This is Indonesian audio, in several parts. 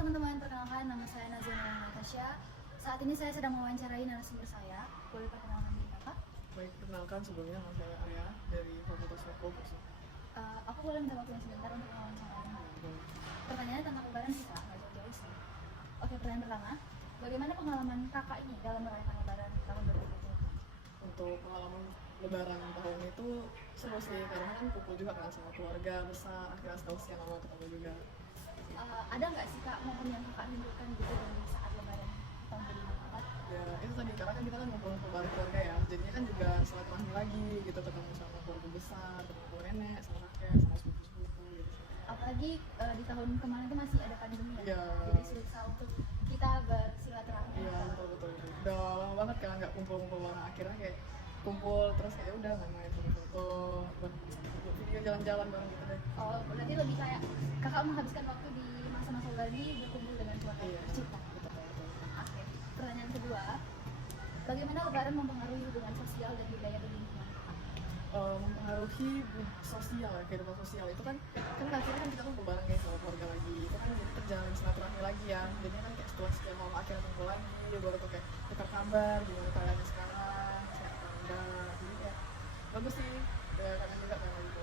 teman-teman, perkenalkan nama saya Nazwana Natasha. Saat ini saya sedang mewawancarai narasumber saya. Boleh perkenalkan diri kakak? Baik, perkenalkan sebelumnya nama saya Arya dari Fakultas Hukum. Aku boleh minta waktu yang sebentar untuk mewawancarai. Pertanyaannya tentang lebaran sih kak, nggak jauh-jauh sih. Oke, pertanyaan pertama. Bagaimana pengalaman kakak ini dalam merayakan lebaran tahun 2020? Untuk pengalaman Lebaran tahun itu seru sih, karena kan kumpul juga kan sama keluarga besar, akhirnya setahun yang lama ketemu juga. Ada nggak sih kak momen yang kakak rindukan gitu dari saat lebaran tahun 2024? Ya itu tadi, karena kan kita kan ngumpul bareng keluarga ya, jadinya kan juga silaturahmi lagi gitu, ketemu sama keluarga besar, ketemu nenek, sama kakek, sama sepupu-sepupu gitu. Apalagi di tahun kemarin itu masih ada pandemi ya, Iya. jadi susah untuk kita bersilaturahmi. Iya, betul. Udah lama banget kan nggak kumpul-kumpul bareng, akhirnya kayak kumpul terus kayak udah main-main foto-foto, buat video jalan-jalan bareng gitu deh. Oh, berarti lebih kayak kakak menghabiskan waktu di masa-masa Bali berkumpul dengan keluarga Iya. tercinta. Betul. Oke. Pertanyaan kedua, bagaimana lebaran mempengaruhi hubungan sosial dan budaya di lingkungan kakak? Mempengaruhi sosial ya, kehidupan sosial itu kan akhirnya kan kita kumpul bareng kayak sama keluarga lagi, itu kan jadi terjalin silaturahmi lagi ya, jadinya kan kayak setelah sekian lama akhirnya kumpul lagi, baru tuh kayak tukar kabar gimana keadaannya sekarang, sehat atau enggak, jadi kayak bagus sih ya, kadang juga kayak gitu.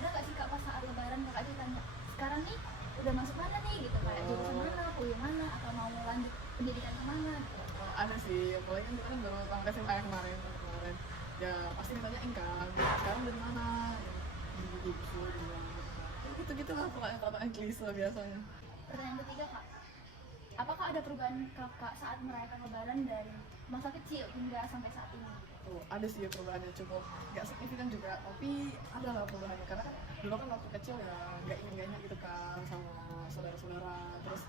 Ada nggak sih kak pas saat lebaran kakak ditanya, sekarang nih udah masuk mana nih gitu, kayak jurusan mana, kuliah mana, atau mau lanjut pendidikan kemana gitu? Ada sih, apalagi kan kita kan baru tamat SMA yang kemarin ya pasti ditanyain kan sekarang dari mana gitu gitu lah pokoknya pertanyaan klise biasanya. Pertanyaan ketiga kak, apakah ada perubahan kakak saat merayakan lebaran dari masa kecil hingga sampai saat ini? Ada sih perubahannya, cukup nggak signifikan juga, tapi ada lah perubahannya, karena kan dulu kan waktu kecil ya nggak ingat gitu kan sama saudara-saudara, terus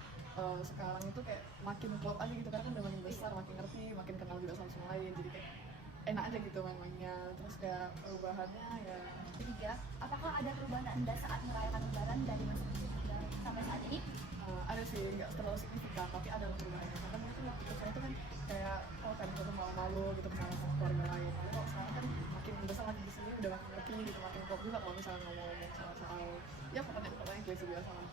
sekarang itu kayak makin klop aja gitu, karena kan udah makin besar, makin ngerti, makin kenal juga sama lain, jadi kayak enak aja gitu main-mainnya. Terus kayak perubahannya ya Ketiga, apakah ada perubahan anda saat merayakan lebaran dari masa kecil hingga sampai saat ini? ada sih, nggak terlalu signifikan, tapi ada perubahannya. Karena mungkin waktu kecil itu kan kayak kan kita malu-malu gitu bersama sama keluarga lain. Tapi kalau sekarang kan makin besar, makin di sini udah makin ngerti gitu, makin klop juga kalau misalnya ngomong-ngomong soal ya pokoknya kayak biasa lah.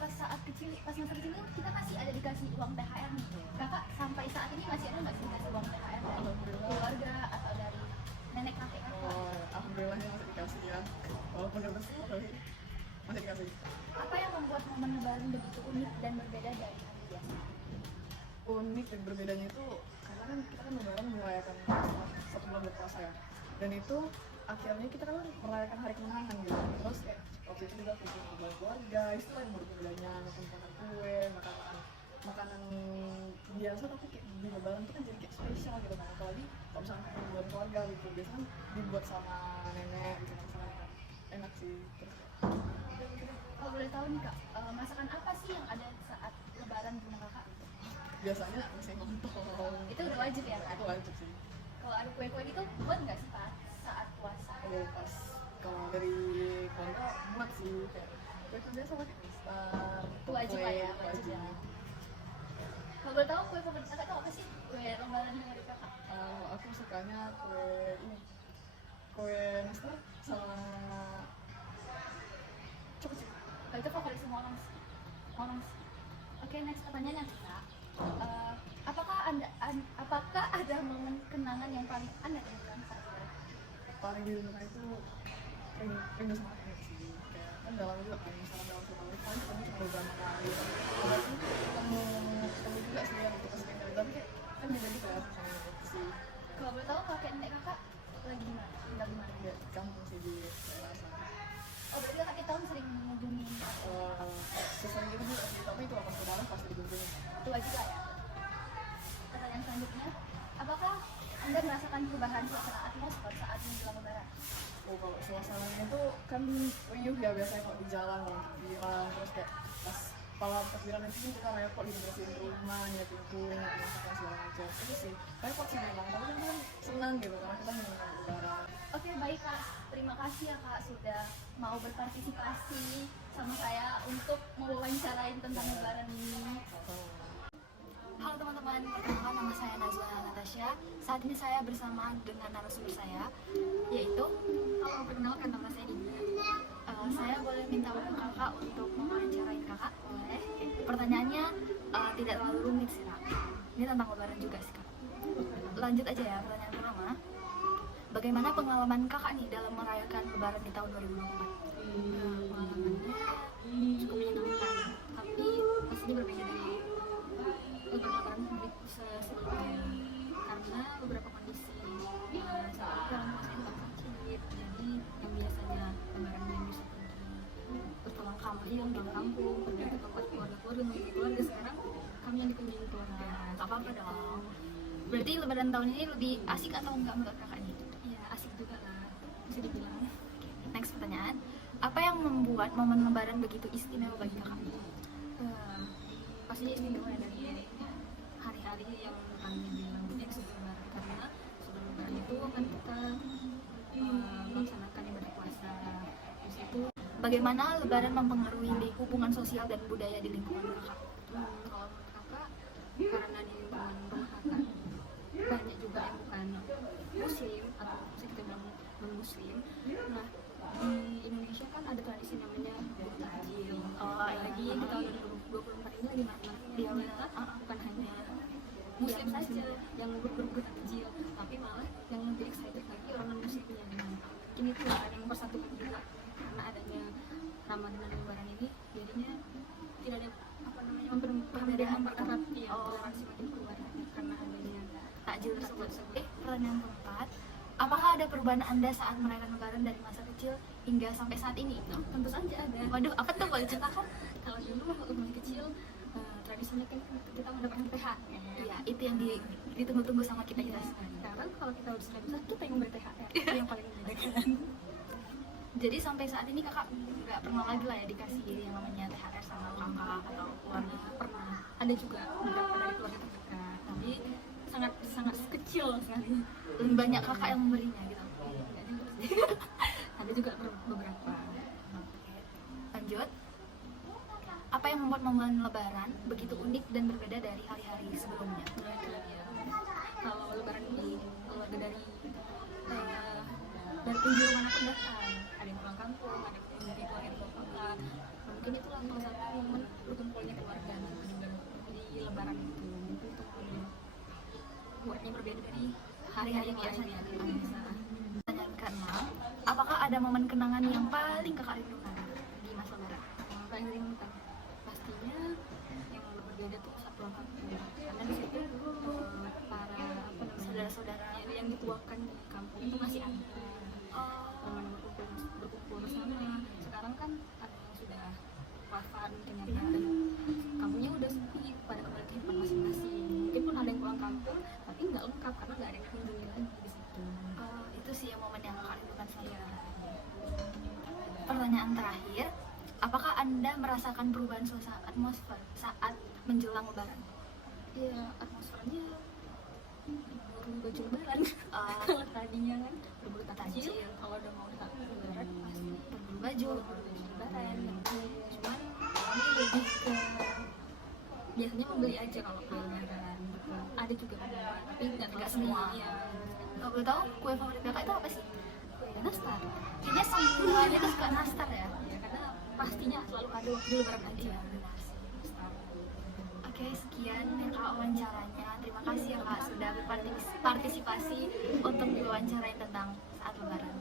Pas masa kecil itu kita masih ada dikasih uang THR nih. Kakak sampai saat ini masih ada nggak sih dikasih uang THR dari Alhamdulillah. keluarga atau dari nenek kakek kakak? Alhamdulillahnya masih dikasih ya, walaupun udah besar tapi masih dikasih. Apa yang membuat momen lebaran begitu unik dan berbeda dari hari biasa? Unik dan berbedanya itu karena kan kita kan lebaran merayakan satu bulan berpuasa ya, dan itu akhirnya kita kan merayakan hari kemenangan gitu, terus kayak waktu itu juga kumpul keluarga, itu kan berbedanya, makan kue, makanan biasa, tapi kayak di lebaran tuh kan jadi kayak spesial gitu kan, apalagi kalau misalnya kumpul keluarga gitu, biasanya kan dibuat sama nenek gitu, misalnya enak sih. Terus Kalau boleh tahu nih kak, masakan apa sih yang ada saat lebaran di rumah kakak? biasanya masih ngontol, Itu udah wajib ya kan? itu wajib sih. Kalau ada kue-kue gitu buat nggak sih pak saat puasa? Pas kalau dari keluarga buat sih kayak kue biasa pakai instan, Itu wajib lah ya, itu wajib ya. Kalau boleh tahu kue favorit kakak itu apa sih? Kue lebaran favorit kakak? Aku sukanya kue nastar sama coklat chip. Oh, itu favorit semua orang sih. Oke, next pertanyaannya kak. Apakah ada momen kenangan yang paling anda inginkan saat lebaran? Paling di rumah itu rindu sama nenek sih, kayak kan dalam juga kan misalnya dalam setahun paling ketemu cuma beberapa kali, tapi ketemu juga sih yang kita sering kali, tapi kayak kan beda gitu ya sama nenek sih. Kalau boleh tahu kakek nenek kakak lagi di mana? Tinggal di mana? Ya kampung sih di daerah sana. Oh, berarti kakak kita sering mengunjungi kakek. Sesering itu juga sih, tapi kalau pas lebaran pasti dikunjungi. Itu wajib lah ya. Pertanyaan selanjutnya, apakah anda merasakan perubahan suasana atmosfer saat menjelang lebaran? Kalau suasananya itu kan riuh ya biasanya kalau di jalan, orang takbiran, terus kayak pas malam takbiran itu kita repot gitu, bersihin rumah, nyiapin kue, masakan segala macam. Itu sih repot sih memang, tapi kan senang gitu karena kita menyenangkan lebaran. Oke, baik kak, terima kasih ya kak sudah mau berpartisipasi sama saya untuk mewawancarain tentang lebaran ini. Halo teman-teman, perkenalkan nama saya Nazwana Natasha. Saat ini saya bersama dengan narasumber saya, yaitu perkenalkan nama saya Dinda. Saya boleh minta waktu kakak untuk mewawancarain kakak? Boleh? Pertanyaannya tidak terlalu rumit sih Kak. Ini tentang lebaran juga sih Kak. Lanjut aja ya, pertanyaan pertama. Bagaimana pengalaman kakak nih dalam merayakan lebaran di tahun 2024? Pengalamannya cukup menyenangkan, tapi pastinya berbeda dari lebaran sebelumnya karena beberapa kondisi seperti orang tua saya sakit, jadi yang biasanya lebaran yang bisa berpulang kampung pergi ke tempat keluarga keluarga sekarang kami yang dikunjungi keluarga. Gak apa-apa dong. Berarti lebaran tahun ini lebih asik atau enggak menurut kakak nih? Ya asik juga lah, bisa dibilang. Next pertanyaan. Apa yang membuat momen lebaran begitu istimewa bagi kakak? Pastinya istimewa dari hari-hari yang kami bilang yang sebelum lebaran, karena sebelum lebaran itu kan kita melaksanakan ibadah puasa. Di situ Bagaimana lebaran mempengaruhi hubungan sosial dan budaya di lingkungan kakak? kalau menurut kakak, karena di lingkungan rumah kakak banyak juga yang bukan muslim atau bisa kita bilang non muslim. Nah, di Indonesia kan ada tradisi namanya berburu takjil. Lagi di tahun 2024 ini lagi marak di Amerika bukan hanya muslim saja yang berburu takjil, tapi malah yang lebih excited lagi orang non muslimnya. Ini tuh ada yang mempersatukan juga karena adanya Ramadan dan Lebaran ini, jadinya tidak ada mempererat toleransi makin keluar karena adanya Takjil tersebut. Pertanyaan keempat. Apakah ada perubahan Anda saat merayakan lebaran dari masa kecil hingga sampai saat ini? tentu saja ada. Waduh, apa tuh boleh ceritakan? Kalau dulu waktu masih kecil tradisinya kan kita mendapatkan THR. Iya, itu yang ditunggu-tunggu sama kita. Sekarang kalau kita sudah bisa, kita yang memberi THR. Itu yang paling membedakan. Jadi sampai saat ini kakak nggak pernah lagi lah ya dikasih yang namanya THR sama kakak atau keluarga? Pernah ada juga beberapa dari keluarga terdekat, tapi sangat kecil sekali. Lebih banyak kakak yang memberinya gitu. Enggak juga sih. Ada juga beberapa. Lanjut. Apa yang membuat momen lebaran begitu unik dan berbeda dari hari-hari sebelumnya? Nah, itu dia. Kalau lebaran ini keluarga dari penjuru manapun datang, ada yang pulang kampung, ada yang dari keluarga di kota. Mungkin itulah salah satu momen berkumpulnya keluarga di lebaran itu. Mungkin itu buatnya berbeda dari Hari-hari biasanya. biasa. Pertanyaan keenam. Apakah ada momen kenangan yang paling kakak rindukan di masa lebaran? Paling sering kan pastinya yang berbeda tuh saat pulang kampung, karena di situ para Saudara-saudara. yang dituakan di kampung itu masih ada teman berkumpul bersama. Sekarang kan ada yang sudah wafat ternyata dan kampungnya udah sepi, pada kembali ke tempat masing-masing. Mungkin pun ada yang pulang kampung tapi nggak lengkap karena nggak ada yang kunjungi lagi di situ. Itu sih yang momen yang kakak rindukan saya. Pertanyaan terakhir. Apakah Anda merasakan perubahan suasana atmosfer saat menjelang lebaran? Iya, atmosfernya berburu baju lebaran. Kalau tadinya kan berburu takjil, kalau udah mau lebaran pasti Berburu baju. berburu baju lebaran. Cuman kami lebih ke biasanya membeli aja kalau ke lebaran. Ada juga beberapa, tapi nggak semua. Ya. Kalau boleh tahu kue favorit kakak itu apa sih? Kue nastar. Kayaknya semuanya tuh suka nastar ya. Ya, karena pastinya selalu ada waktu lebaran aja. Iya, benar sih. Oke, sekian ya kak wawancaranya. Terima kasih ya kak sudah berpartisipasi untuk diwawancarai tentang saat lebaran.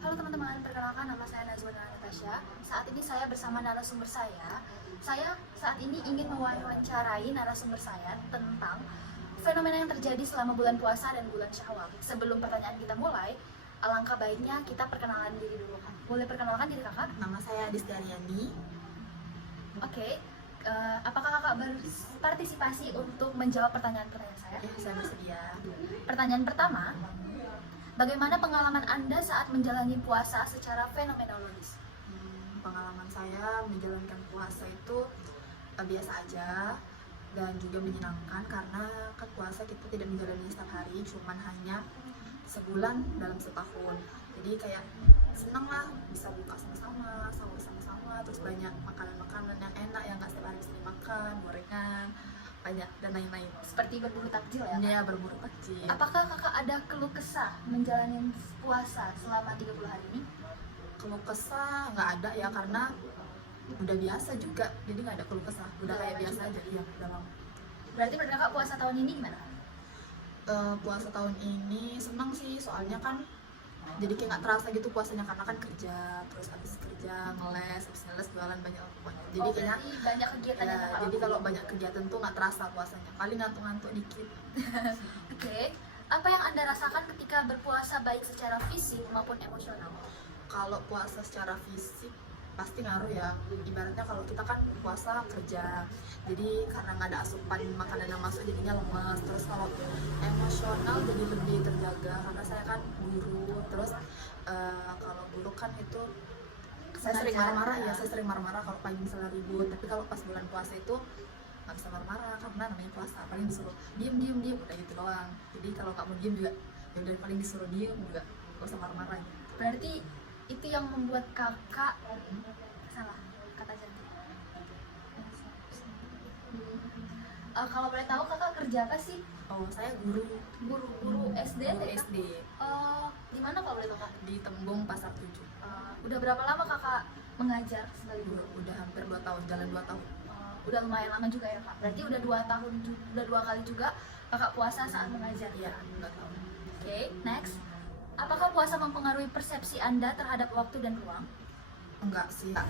Halo teman-teman, perkenalkan nama saya Najwa Natasha. Saat ini saya bersama narasumber saya. Saya saat ini ingin mewawancarai narasumber saya tentang fenomena yang terjadi selama bulan puasa dan bulan Syawal. Sebelum pertanyaan kita mulai, alangkah baiknya kita perkenalan diri dulu kan. Boleh perkenalkan diri kakak? Nama saya Adis Daryani. Oke, apakah kakak berpartisipasi untuk menjawab pertanyaan-pertanyaan saya? Ya, saya bersedia. Pertanyaan pertama, bagaimana pengalaman Anda saat menjalani puasa secara fenomenologis? Pengalaman saya menjalankan puasa itu biasa aja dan juga menyenangkan karena kan puasa kita tidak menjalani setiap hari, cuman hanya sebulan dalam setahun. Jadi kayak senang lah bisa buka sama-sama, sahur sama-sama, terus banyak makanan-makanan yang enak yang nggak setiap hari bisa dimakan, gorengan, banyak dan lain-lain. Seperti berburu takjil ya? Ini ya berburu takjil. Apakah kakak ada keluh kesah menjalani puasa selama 30 hari ini? Kalau kesah nggak ada ya karena udah biasa juga, jadi nggak ada keluh kesah, udah kayak biasa aja. Iya, udah lama. Berarti menurut kakak puasa tahun ini gimana? Puasa tahun ini senang sih, soalnya kan jadi kayak nggak terasa gitu puasanya, karena kan kerja, terus habis kerja ngeles, habis ngeles jualan banyak pokoknya. Jadi kayaknya berarti banyak kegiatan yang kakak jadi kalau lakukan. banyak kegiatan tuh nggak terasa puasanya, paling ngantuk-ngantuk dikit. Oke. Apa yang Anda rasakan ketika berpuasa baik secara fisik maupun emosional? Kalau puasa secara fisik pasti ngaruh ya, ibaratnya kalau kita kan puasa kerja, jadi karena nggak ada asupan makanan yang masuk jadinya lemas. Terus kalau emosional jadi lebih terjaga, karena saya kan guru, terus kalau guru kan itu saya sering marah-marah ya, saya sering marah-marah kalau pagi misalnya ribut. Tapi kalau pas bulan puasa itu nggak bisa marah-marah, karena namanya puasa, paling disuruh diem udah gitu doang. Jadi kalau nggak mau diem juga ya udah, paling disuruh diem juga nggak usah marah-marah. Berarti itu yang membuat kakak salah kata cantik. Kalau boleh tahu kakak kerja apa sih? Oh, saya guru Guru SD guru TK? SD Di mana kalau boleh tahu kak? di Tembung Pasar 7. Udah berapa lama kakak mengajar sebagai guru? Udah hampir 2 tahun, jalan 2 tahun. Udah lumayan lama juga ya kak. Berarti udah 2 tahun, udah 2 kali juga kakak puasa saat mengajar. Iya, 2 tahun. Oke, next. Apakah puasa mempengaruhi persepsi Anda terhadap waktu dan ruang? Enggak sih, nggak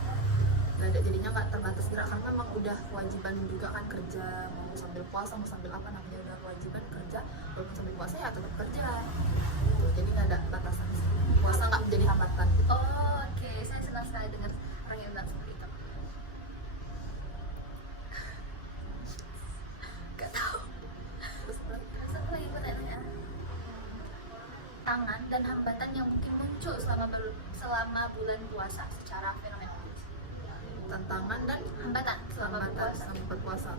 ada, jadinya nggak terbatas gerak, karena memang udah kewajiban juga kan kerja, mau sambil puasa mau sambil apa namanya, udah kewajiban kerja, walaupun sambil puasa ya tetap kerja gitu. Jadi nggak ada batasan sih. Puasa nggak menjadi hambatan gitu. Oh, oke. Saya senang sekali dengar orang yang bilang seperti itu. Gak tahu. Terus Satu lagi gue tanya. Tangan dan hambatan yang mungkin muncul selama bulan puasa secara fenomenal. tantangan dan Hambatan selama hambatan berpuasa. sama berpuasa,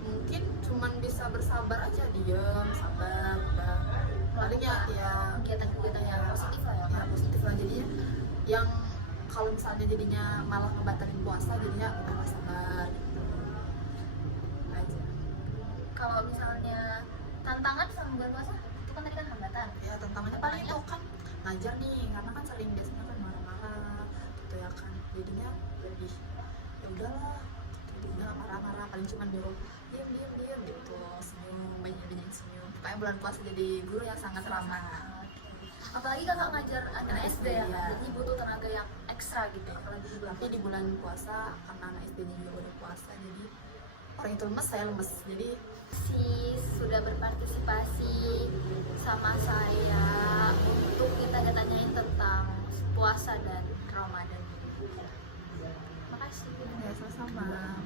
mungkin cuman bisa bersabar aja, diem, sabar, udah. Paling ya Kegiatan-kegiatan yang positif lah ya. ya positif lah, jadinya yang kalau misalnya jadinya malah ngebatalin puasa, jadinya udah sabar gitu aja. Kalau misalnya tantangan selama bulan puasa, itu kan tadi kan hambatan. Ya tantangannya paling itu kan ngajar nih, karena kan sering biasanya kan marah-marah gitu ya kan, jadinya lebih ya udahlah gitu, udah nggak marah-marah, paling cuma nyuruh diem gitu, senyum, banyak senyum. Pokoknya bulan puasa jadi guru yang sangat ramah. Apalagi kakak ngajar anak SD ya, Iya. jadi butuh tenaga yang ekstra gitu. Apalagi di bulan Tapi di bulan puasa karena anak SD-nya juga udah puasa, jadi orang itu lemes, saya lemes, jadi sudah berpartisipasi sama saya untuk kita tanyain tentang puasa dan Ramadan. Makasih. ya sama-sama.